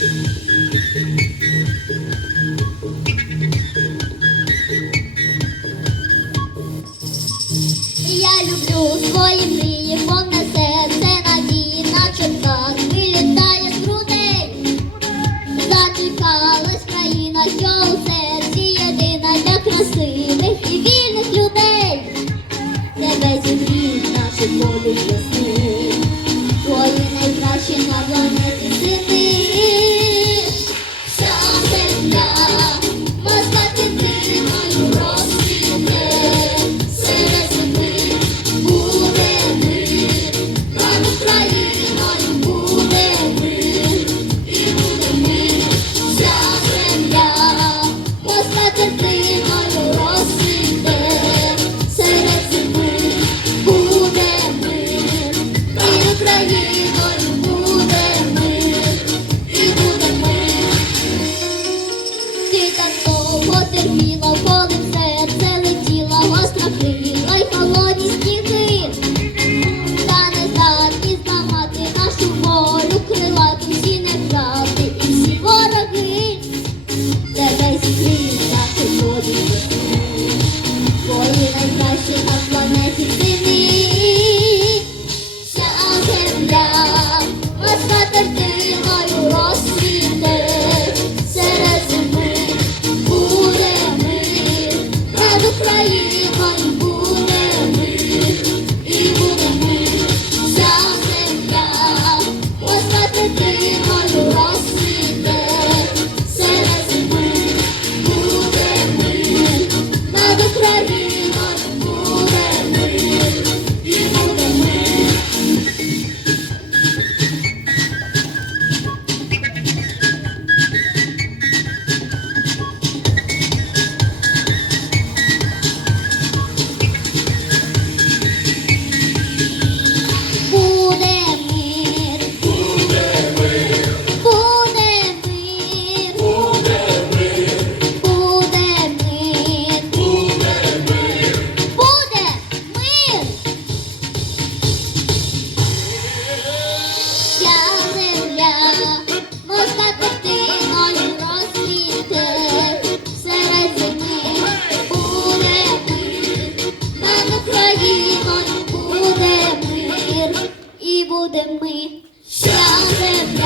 Я люблю свої мрії, бо несе це вилітає з грудей. Зачекалась країна, що у серці єдина для красивих і вільних людей. Тебе зігрів, наче полі ясні. будем ми. Щасливі.